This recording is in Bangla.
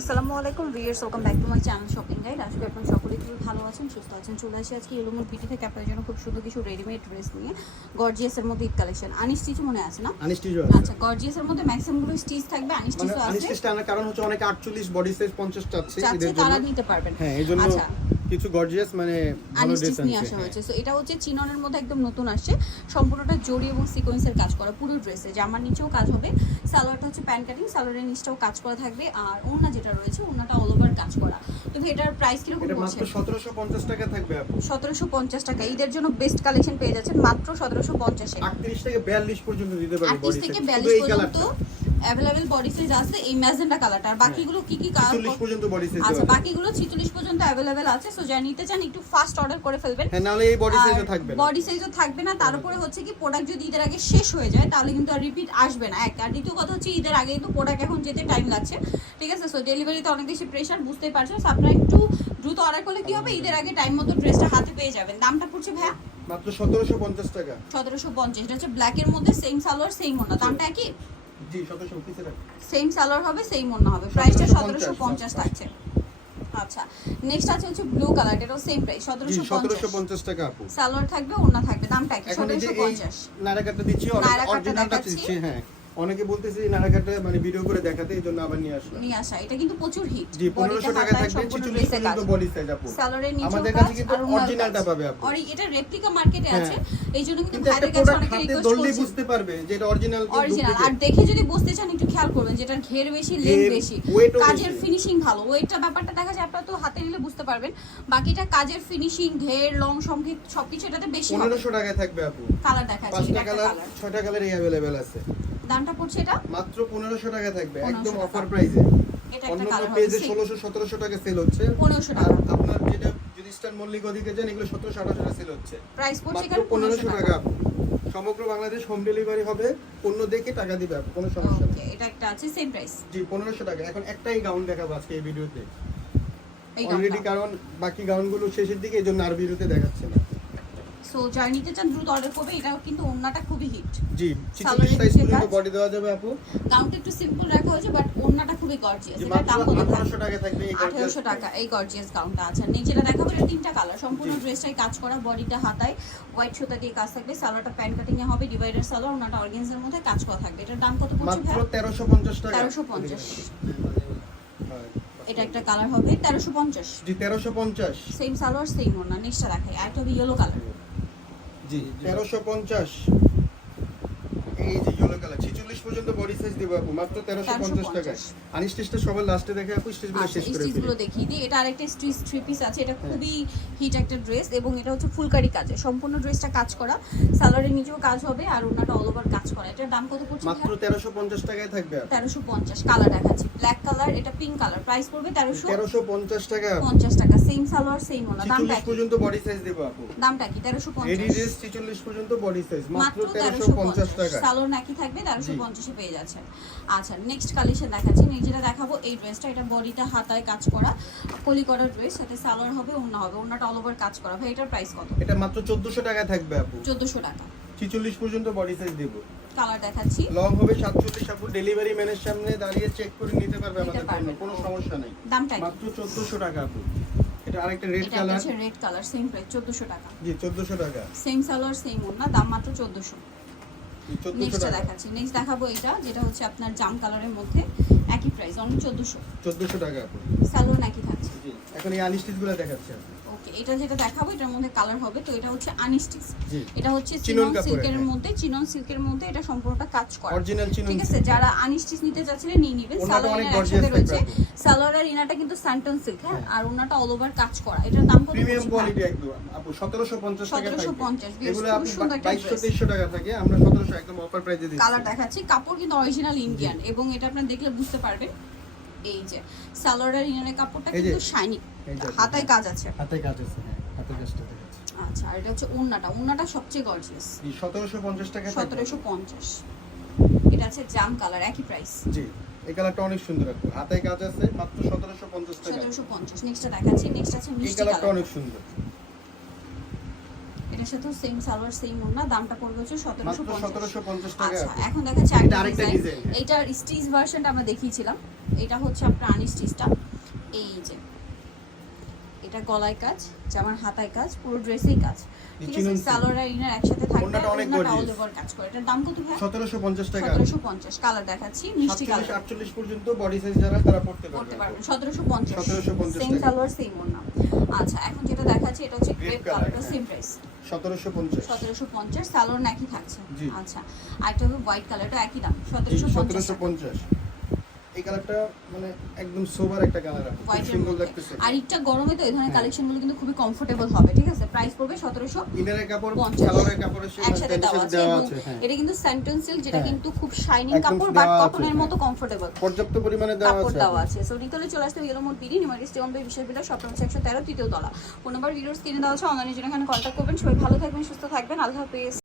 আসসালামু আলাইকুম। Viewers welcome back to my channel shopping guide আসলে আপনারা সকলে খুবই ভালো আছেন সুস্থ আছেন। চলে আসি আজকে এলোমোর পিটি থেকে। আপনাদের জন্য খুব সুন্দর কিছু রেডিমেড ড্রেস নিয়ে। গর্জিয়াসের মধ্যে ঈদ কালেকশন আনিস্টিচ মনে আছে না? আনিস্টিজও আচ্ছা আছে গর্জিয়াসের মধ্যে ম্যাক্সিমামগুলো স্টিচ থাকবে আনি স্টিচ আছে। আনার কারণ হচ্ছে অনেকে 48 বডি সাইজ 50 চাচ্ছে তারা নিতে পারবেন। হ্যাঁ এই জন্য আচ্ছা। কিছু গর্জিয়াস মানে ভালো নিয়ে আসা হ্যাঁ। হয়েছে সো এটা হচ্ছে চিননের মধ্যে একদম নতুন আসছে। সম্পূর্ণটা জড়ি এবং সিকোয়েন্সের কাজ করা পুরো ড্রেসে জামার নিচেও কাজ হবে। সালোয়ারটা হচ্ছে প্যান্ট কাটিং সালোয়ারের নিচটাও কাজ করা থাকবে। আর ওড়না যেটা রয়েছে ওড়নাটা অল ওভার কাজ করা। তো এটার প্রাইস কীরকম এটা মাত্র 1750 টাকা থাকবে আপু। সতেরোশো পঞ্চাশ টাকা। ঈদের জন্য বেস্ট কালেকশন পেয়ে যাচ্ছেন মাত্র সতেরোশো পঞ্চাশে। 38 থেকে 42 পর্যন্ত দিতে পারবে আটত্রিশ বডি থেকে সাইজ শুধু বিয়াল্লিশ এই পর্যন্ত অ্যাভেলেবেল বডি সাইজ আছে এই ম্যাজেন্ডা কালারটা আর বাকিগুলো কি কি কালার 40 পর্যন্ত বডি সাইজ আচ্ছা বাকিগুলো ছিচল্লিশ পর্যন্ত অ্যাভেলেবেল আছে সো যারা নিতে চান একটু ফাস্ট অর্ডার করে ফেলবেন। হ্যাঁ নাহলে এই বডি সাইজও থাকবে বডি সাইজও থাকবে না তার উপরে হচ্ছে কি প্রোডাক্ট যদি ঈদের আগে শেষ হয়ে যায় তাহলে কিন্তু আর রিপিট আসবে না এক। আর দ্বিতীয় কথা হচ্ছে ঈদের আগে তো প্রোডাক্ট এখন যেতে টাইম লাগছে। ঠিক আছে সো ডেলিভারিতে অনেক বেশি প্রেশার বুঝতেই পারছ। So আপনারা একটু দ্রুত অর্ডার করলে কি হবে? ঈদের আগে টাইম মতো ড্রেসটা হাতে পেয়ে যাবেন। দামটা পড়ছে ভাইয়া? মাত্র 1750 টাকা। সতেরোশো পঞ্চাশ। এটা হচ্ছে ব্ল্যাকের মধ্যে সেম সালোয়ার সেম ওনা দামটা একই? জি 1750 সেম সালোয়ার হবে সেম ওনা হবে। প্রাইসটা 1750 সতেরোশো পঞ্চাশ থাকছে। আচ্ছা নেক্সট আছে হচ্ছে ব্লু কালার এটাও সেম প্রাইস জি সতেরোশো পঞ্চাশ। 1750 টাকা আপু। সালোয়ার থাকবে ওনা থাকবে দামটা কি এখন এই যে সতেরোশো পঞ্চাশ। নারাকাটা দিচ্ছি অরিজিনালটা দিচ্ছি হ্যাঁ। অনেকে বলতেছে নারাকাটা মানে ভিডিও করে দেখাতে এই জন্য আবার নিয়ে আসলাম নিয়ে আসা এটা কিন্তু প্রচুর হিট জি 1500 টাকা থাকবে 46 পর্যন্ত বডি সাইজ আপু সালোয়ারের নিচেও আমাদের কাজ কাছে কিন্তু আর ওনার অরিজিনালটা কাজ। পাবে আপু আর এটা রেপ্লিকা মার্কেটে হ্যাঁ। আছে এই জন্য কিন্তু কিন্তু একটা ভাইদের কাছে প্রোডাক্ট অনেকে হাতে রিকোয়েস্ট ধরলেই করছে বুঝতে পারবে যে এটা অরিজিনাল কি অরিজিনাল আর ডুপ্লিকেট দেখে যদি বুঝতে চান একটু খেয়াল করবেন যেটা ঘের বেশি লেন ঘের, বেশি weight ও কাজের বেশি। ফিনিশিং ভালো ওয়েটটা ব্যাপারটা দেখা যায় আপনারা তো হাতে নিলে বুঝতে পারবেন বাকিটা কাজের ফিনিশিং ঘের লং সংখ্যা সবকিছু এটাতে বেশি হবে 1500 টাকায় থাকবে আপু কালার দেখাচ্ছি পাঁচটা এটা একটা কালার কালার ছয়টা কালার अवेलेबल আছে দামটা পড়ছে এটা? মাত্র 1500 টাকা থাকবে একদম অফার প্রাইসে এটা একটা কালার পেজে হবে 1600 1700 টাকা সেল হচ্ছে। 1500 আর টাকা আপনার যেটা যদি স্টার মল্লিক ওদিকে যান এগুলো 1700 1800 টাকা সেল হচ্ছে। প্রাইস পড়ছে এখানে 1500 1500 টাকা। সমগ্র বাংলাদেশ হোম ডেলিভারি হবে পণ্য দেখে টাকা দিবে কোনো সমস্যা নেই। ওকে এটা একটা আছে সেম প্রাইস জি 1500 টাকা। এখন একটাই গাউন দেখাবো আজকে এই ভিডিওতে। অলরেডি কারণ বাকি গাউনগুলো শেষের দিকে এই জন্য আর ভিডিওতে দেখাচ্ছে সো যারা নিতে চান দ্রুত অর্ডার করবে। এটাও কিন্তু ওন্নাটা খুবই হিট জি 46 সাইজ পর্যন্ত বডি দেওয়া যাবে আপু। কাউন্ট একটু সিম্পল রাখা হয়েছে বাট ওন্নাটা খুবই গর্জিয়াস মাত্র দাম কত? 1800 টাকা থাকবে এই আঠেরোশো টাকা এই গর্জিয়াস গাউনটা আছে। দেখাবো এটা তিনটা কালার সম্পূর্ণ ড্রেসটাই কাজ করা বডিটা হাতায়। হোয়াইট সুতা দিয়ে কাজ থাকবে। সালোয়ারটা প্যান্ট কাটিং এ হবে ডিভাইডার সালোয়ার ওনাটা অর্গেন্সের মধ্যে কাজ করা থাকবে। এটার দাম কত পড়ছে মাত্র ভাই 1350 টাকা। 1350 হ্যাঁ। এটা একটা কালার হবে তেরোশো পঞ্চাশ। জি 1350 সেম সালোয়ার সেম ওনা নেক্সটটা দেখাই। আর হবে ইয়েলো কালার জি 1350 এই যে ইয়েলো কালার 46 পর্যন্ত বডি সাইজ দেব আপু মাত্র 1350 টাকা 1350 আনিস্টিসটা সবার লাস্টে দেখে আপু স্টিচগুলো আচ্ছা শেষ করে স্টিচ দিই গুলো দেখিয়ে দিই। এটা আরেকটা স্টিচ থ্রি পিস আছে। এটা হ্যাঁ। খুবই হিট একটা ড্রেস এবং এটা হচ্ছে ফুলকারি কাজে সম্পূর্ণ ড্রেসটা কাজ করা। সালোয়ারের নিচেও কাজ হবে আর ওনাটা অল ওভার কাজ করা। এটার দাম কত পড়ছে মাত্র 1350 টাকায় থাকবে আপু তেরোশো পঞ্চাশ কালার দেখাচ্ছি। ব্ল্যাক কালার এটা পিঙ্ক কালার প্রাইস পড়বে তেরোশো 1350 টাকা। আপু। পঞ্চাশ টাকা। সেম সালোয়ার সেম ওনা। দামটা 46 কি পর্যন্ত বডি সাইজ দেব আপু। দামটা কি তেরোশো এডি পঞ্চাশ ড্রেস 46 পর্যন্ত বডি সাইজ মাত্র মাত্র 1350 পঞ্চাশ টাকা। সালোয়ার নাকি থাকবে তেরোশো জি। পেয়ে যাচ্ছেন। আচ্ছা নেক্সট কালেকশন দেখাচ্ছি। যেটা দেখাবো এই ড্রেসটা এটা বডিটা হাতায় কাজ করা কলি করা ড্রেস সাথে সালোয়ার হবে ওন্না হবে ওন্নাটা অল ওভার কাজ করা। ভাই এটার প্রাইস কত? এটা মাত্র 1400 টাকা থাকবে আপু। চোদ্দোশো টাকা। 46 পর্যন্ত বডি সাইজ দেব। কালার দেখাচ্ছি। লং হবে 47 আপু। ডেলিভারি ম্যানের সামনে দাঁড়িয়ে চেক করে নিতে পারবে আমাদের। কোনো সমস্যা নাই। দামটা মাত্র 1400 টাকা আপু। এটা আরেকটা রেড কালার হচ্ছে রেড কালার সেম প্রাইস চোদ্দোশো টাকা। জি 1400 টাকা। সেম সালোয়ার সেম ওন্না দাম মাত্র চোদ্দোশো। 1400 নেক্সটটা দেখাচ্ছি। নেক্সট দেখাবো এটা যেটা হচ্ছে আপনার জাম কালারের মধ্যে। একই প্রাইস অনলি চোদ্দোশো। 1400 টাকা। সালোয়ার একই থাকছে। জি এখন এই আনস্টিচগুলো দেখাচ্ছি আপু ওকে এটা যেটা দেখাবো এটার মধ্যে কালার হবে। তো এটা হচ্ছে আনস্টিচ এটা হচ্ছে চিনন সিল্কের হ্যাঁ। মধ্যে চিনন সিল্কের মধ্যে এটা সম্পূর্ণটা কাজ করা। অরিজিনাল চিনুন ঠিক আছে? যারা আনস্টিচ নিতে চাচ্ছিলেন নিয়ে নেবেন। সালোয়ারের একসাথে রয়েছে। থাকবে সালোয়ার আর ইনাটা কিন্তু স্যান্টন সিল্ক হ্যাঁ। আর ওনাটা অল ওভার কাজ করা। এটার দাম কত প্রিমিয়াম কোয়ালিটি একদম। আপু 1750 টাকা 1750 থাকবে এগুলো খুব আপনি 2200 টাকা থাকে। আমরা 1700 একদম অফার প্রাইসে দিচ্ছি। কালার দেখাচ্ছি। কাপড় কিন্তু অরিজিনাল ইন্ডিয়ান এবং এটা আপনারা দেখলে বুঝতে পারবেন। এই যে সালোয়ার আর ইনারের কাপড়টা কিন্তু শাইনি হাতায় কাজ আছে। হাতে কাজ আছে হ্যাঁ হাতে কাজটা আচ্ছা আর এটা হচ্ছে ওন্নাটা ওন্নাটা সবচেয়ে গর্জিয়াস জি 1750 টাকা থাকবে। সতেরোশো পঞ্চাশ। এটা আছে জাম কালার একই প্রাইস জি এই কালারটা অনেক সুন্দর আপু হাতে কাজ আছে মাত্র 1750 টাকা। সতেরোশো পঞ্চাশ। নেক্সটটা দেখাচ্ছি। নেক্সট আছে এই মিষ্টি কালারটা অনেক সুন্দর। এটার সাথেও সেম সালোয়ার সেম ওড়না দামটা পড়বে হচ্ছে সতেরোশো পঞ্চাশ। আচ্ছা এখন দেখাচ্ছি আরেকটা ডিজাইন এইটার স্টিচ ভার্সনটা আমরা দেখিয়েছিলাম। এটা হচ্ছে আপনার আনস্টিচটা এই যে এটা গলায় কাজ জামার হাতায় কাজ পুরো ড্রেসেই কাজ। ঠিক আছে সালোয়ার আর ইনার একসাথে থাকবে অনেক অল ওভার কাজ করে। এটার দাম কত ভাই সতেরোশো পঞ্চাশ টাকা। সতেরোশো পঞ্চাশ কালার দেখাচ্ছি মিষ্টি কালার আটচল্লিশ পর্যন্ত বডি সাইজ যারা তারা পড়তে পারবে। পারবেন সতেরোশো পঞ্চাশ 1750 সেম সালোয়ার সেম ওড়না। আচ্ছা এখন যেটা দেখাচ্ছি এটা হচ্ছে গ্রেপ কালারটা। সেম প্রাইস সতেরোশো পঞ্চাশ। সতেরোশো পঞ্চাশ সালোয়ার নাকি থাকছে? আচ্ছা আরেকটা হবে হোয়াইট কালারটা একই দাম। সতেরোশো পঞ্চাশ সতেরোশো পঞ্চাশ। এই কালারটা মানে একদম সোবার একটা কালার সুন্দর লাগতেছে আর ইটটা গরমে তো এই ধরনের হ্যাঁ। কালেকশনগুলো কিন্তু খুবই কমফোর্টেবল হবে ঠিক আছে? প্রাইস পড়বে সতেরোশো ইনারের কাপড় সালোয়ারের কাপড়ের সাথে একসাথে দেওয়া আছে আছে হ্যাঁ। এটা কিন্তু স্যান্টন সিল্ক যেটা হ্যাঁ। কিন্তু খুব শাইনিং কাপড় বাট কটনের মতো। কমফোর্টেবল পর্যাপ্ত পরিমাণে দেওয়া কাপড় দেওয়া আছে। সো নিকলে চলে আসতে বিয়ের মোট বিডি নিমারি স্টেশন বাই বিশেষ সপ্তম একশো তেরো তৃতীয় তলা। ফোন নাম্বার ভিডিওর স্ক্রিনে দেওয়া আছে অনলাইনে জন্য এখানে কন্ট্যাক্ট করবেন। সবাই ভালো থাকবেন সুস্থ থাকবেন। আল্লাহ হাফেজ।